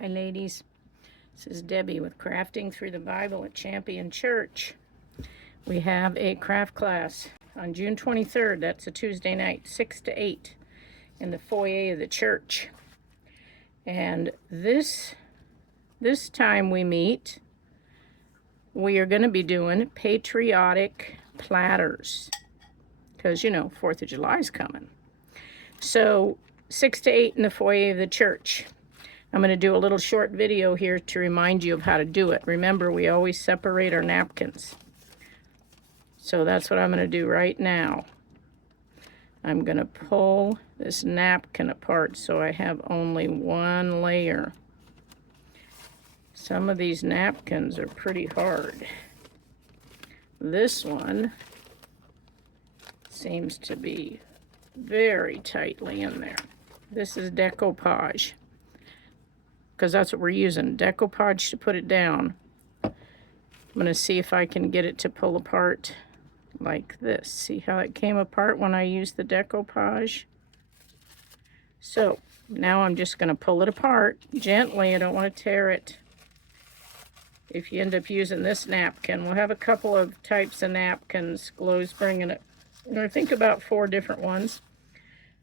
Hi ladies, this is Debbie with Crafting Through the Bible at Champion Church. We have a craft class on June 23rd, that's a Tuesday night, 6 to 8 in the foyer of the church. And this time we meet, we are going to be doing patriotic platters because, you know, 4th of July is coming. So 6 to 8 in the foyer of the church. I'm going to do a little short video here to remind you of how to do it. Remember, we always separate our napkins. So that's what I'm going to do right now. I'm going to pull this napkin apart so I have only one layer. Some of these napkins are pretty hard. This one seems to be very tightly in there. This is decoupage, because that's what we're using, decoupage to put it down. I'm going to see if I can get it to pull apart like this. See how it came apart when I used the decoupage? So now I'm just going to pull it apart gently. I don't want to tear it. If you end up using this napkin, we'll have a couple of types of napkins. Glow's bringing it. I think about 4 different ones.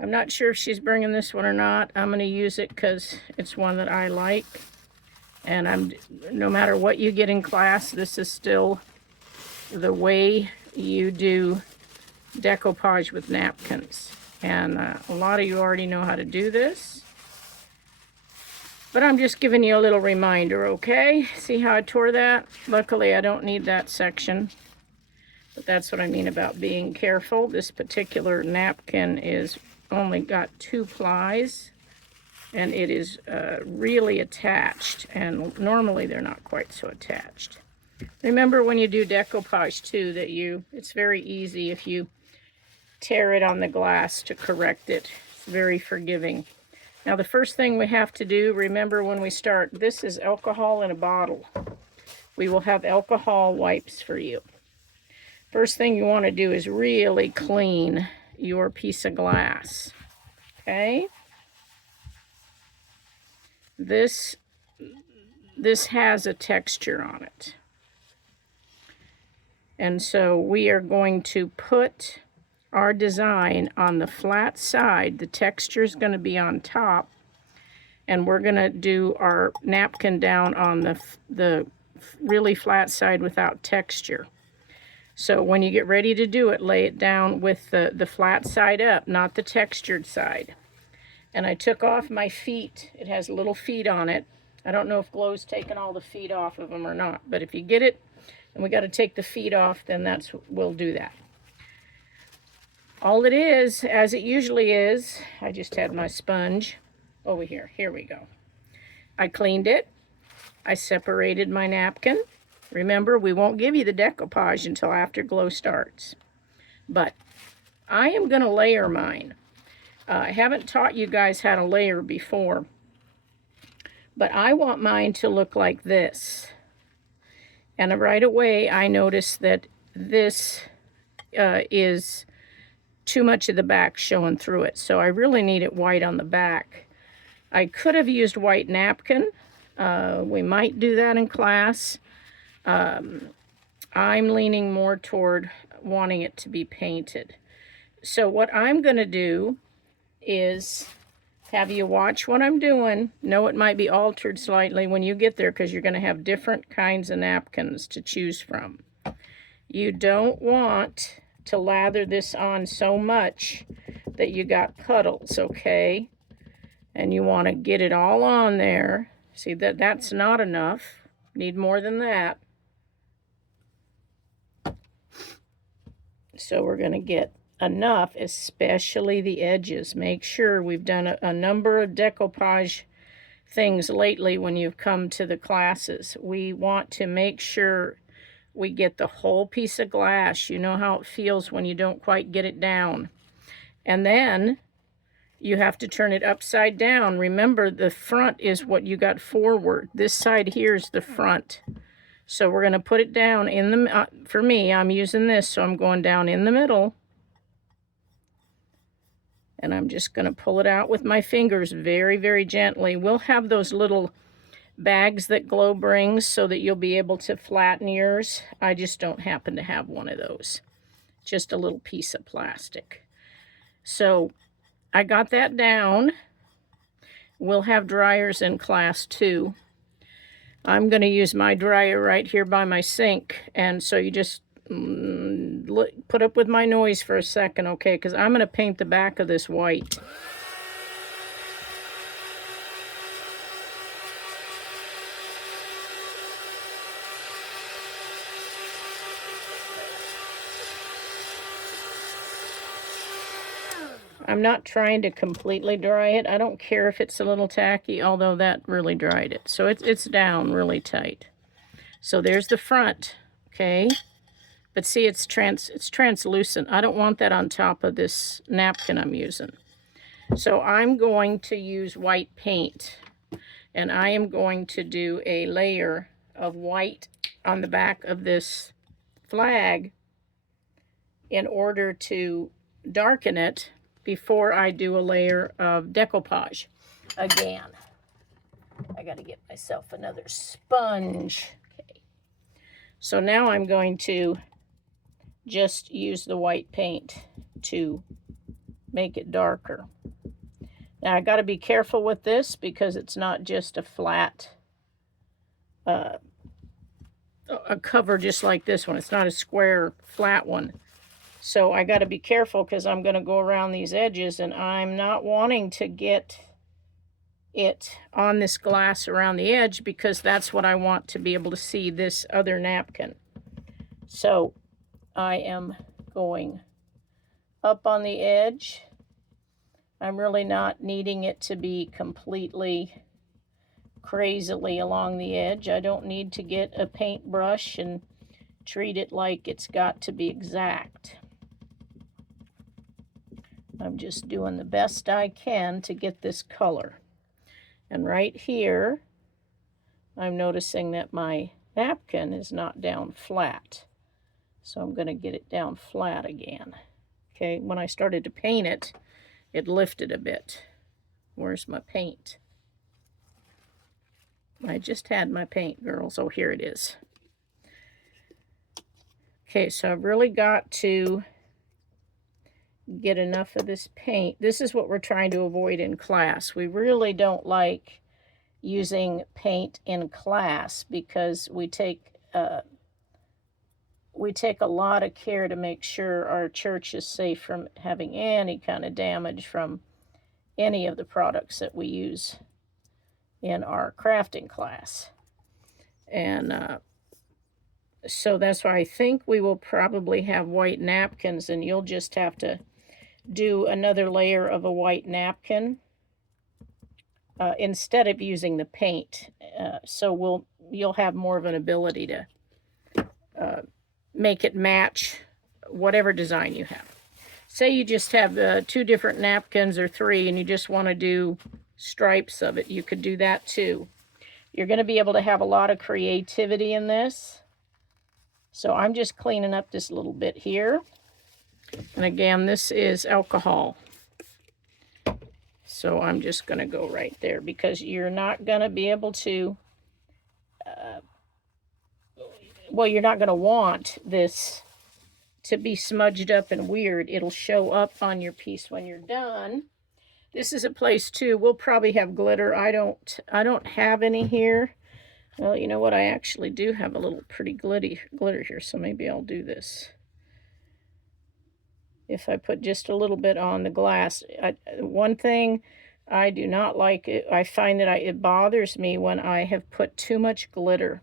I'm not sure if she's bringing this one or not. I'm going to use it because it's one that I like. And no matter what you get in class, this is still the way you do decoupage with napkins. And a lot of you already know how to do this. But I'm just giving you a little reminder, okay? See how I tore that? Luckily, I don't need that section. But that's what I mean about being careful. This particular napkin is only got 2 plies, and it is really attached, and normally they're not quite so attached. Remember when you do decoupage too that it's very easy if you tear it on the glass to correct it. It's very forgiving. Now the first thing we have to do, remember when we start, this is alcohol in a bottle. We will have alcohol wipes for you. First thing you want to do is really clean your piece of glass. Okay? This has a texture on it. And so we are going to put our design on the flat side. The texture is going to be on top. And we're going to do our napkin down on the really flat side without texture. So when you get ready to do it, lay it down with the flat side up, not the textured side. And I took off my feet. It has little feet on it. I don't know if Glow's taken all the feet off of them or not. But if you get it, and we got to take the feet off, then we'll do that. All it is, as it usually is, I just had my sponge over here. Here we go. I cleaned it. I separated my napkin. Remember, we won't give you the decoupage until after Glow starts. But I am going to layer mine. I haven't taught you guys how to layer before. But I want mine to look like this. And right away, I noticed that this is too much of the back showing through it. So I really need it white on the back. I could have used white napkin. We might do that in class. I'm leaning more toward wanting it to be painted. So what I'm going to do is have you watch what I'm doing. No, it might be altered slightly when you get there because you're going to have different kinds of napkins to choose from. You don't want to lather this on so much that you got puddles, okay? And you want to get it all on there. See, that's not enough. Need more than that. So we're going to get enough, especially the edges. Make sure we've done a number of decoupage things lately when you've come to the classes. We want to make sure we get the whole piece of glass. You know how it feels when you don't quite get it down. And then you have to turn it upside down. Remember, the front is what you got forward. This side here is the front. So we're going to put it down in the, for me, I'm using this, so I'm going down in the middle. And I'm just going to pull it out with my fingers very, very gently. We'll have those little bags that Glow brings so that you'll be able to flatten yours. I just don't happen to have one of those. Just a little piece of plastic. So I got that down. We'll have dryers in class too. I'm going to use my dryer right here by my sink. And so you just put up with my noise for a second, okay? Because I'm going to paint the back of this white. I'm not trying to completely dry it. I don't care if it's a little tacky, although that really dried it. So it's down really tight. So there's the front, okay? But see, it's translucent. I don't want that on top of this napkin I'm using. So I'm going to use white paint. And I am going to do a layer of white on the back of this flag in order to darken it before I do a layer of decoupage again. I got to get myself another sponge. Okay. So now I'm going to just use the white paint to make it darker. Now I got to be careful with this because it's not just a flat a cover just like this one. It's not a square flat one. So I got to be careful because I'm going to go around these edges and I'm not wanting to get it on this glass around the edge because that's what I want to be able to see this other napkin. So I am going up on the edge. I'm really not needing it to be completely crazily along the edge. I don't need to get a paintbrush and treat it like it's got to be exact. I'm just doing the best I can to get this color. And right here, I'm noticing that my napkin is not down flat. So I'm going to get it down flat again. Okay, when I started to paint it, it lifted a bit. Where's my paint? I just had my paint, girls. Oh, here it is. Okay, so I've really got to get enough of this paint. This is what we're trying to avoid in class. We really don't like using paint in class because we take a lot of care to make sure our church is safe from having any kind of damage from any of the products that we use in our crafting class. And so that's why I think we will probably have white napkins, and you'll just have to do another layer of a white napkin instead of using the paint. So you'll have more of an ability to make it match whatever design you have. Say you just have 2 different napkins or 3 and you just want to do stripes of it. You could do that too. You're going to be able to have a lot of creativity in this. So I'm just cleaning up this little bit here. And again, this is alcohol. So I'm just going to go right there because you're not going to be able to, well, you're not going to want this to be smudged up and weird. It'll show up on your piece when you're done. This is a place too. We'll probably have glitter. I don't have any here. Well, you know what? I actually do have a little pretty glitter here, so maybe I'll do this. If I put just a little bit on the glass. One thing I do not like, I find that it bothers me when I have put too much glitter.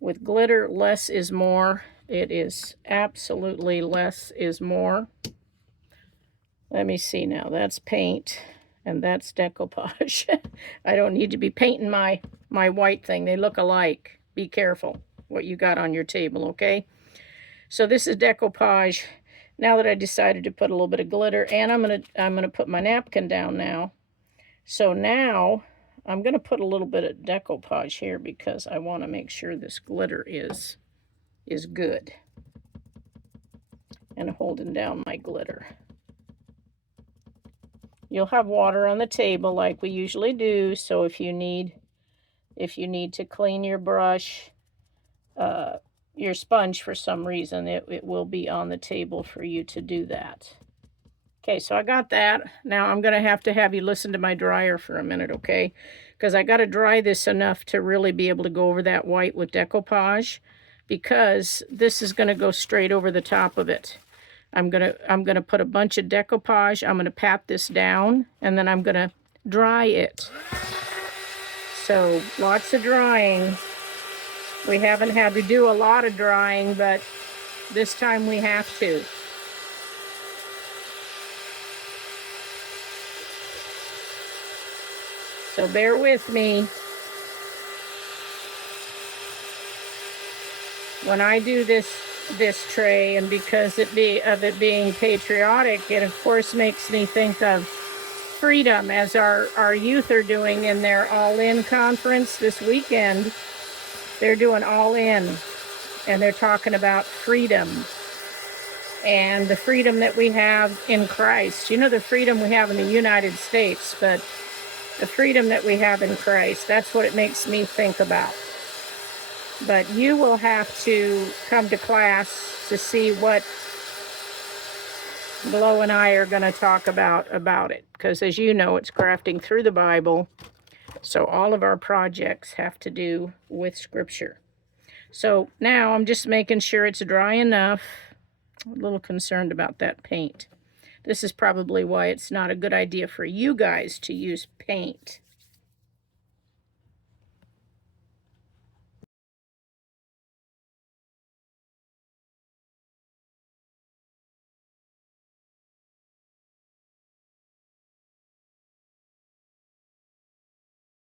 With glitter, less is more. It is absolutely less is more. Let me see now. That's paint, and that's decoupage. I don't need to be painting my white thing. They look alike. Be careful what you got on your table, okay? So this is decoupage. Now that I decided to put a little bit of glitter, and I'm gonna put my napkin down now. So now I'm gonna put a little bit of decoupage here because I want to make sure this glitter is good. And holding down my glitter. You'll have water on the table like we usually do, so if you need If you need to clean your brush, your sponge for some reason, it will be on the table for you to do that. Okay, so I got that. Now I'm going to have you listen to my dryer for a minute, okay? Because I got to dry this enough to really be able to go over that white with decoupage, because this is going to go straight over the top of it. I'm gonna put a bunch of decoupage. I'm gonna pat this down, and then I'm gonna dry it. So lots of drying. We haven't had to do a lot of drying, but this time we have to. So bear with me. When I do this tray, and because of it being patriotic, it of course makes me think of freedom, as our youth are doing in their all-in conference this weekend. They're doing all in, and they're talking about freedom and the freedom that we have in Christ. You know, the freedom we have in the United States, but the freedom that we have in Christ, that's what it makes me think about. But you will have to come to class to see what Blow and I are going to talk about it. Because as you know, it's crafting through the Bible. So all of our projects have to do with Scripture. So now I'm just making sure it's dry enough. I'm a little concerned about that paint. This is probably why it's not a good idea for you guys to use paint.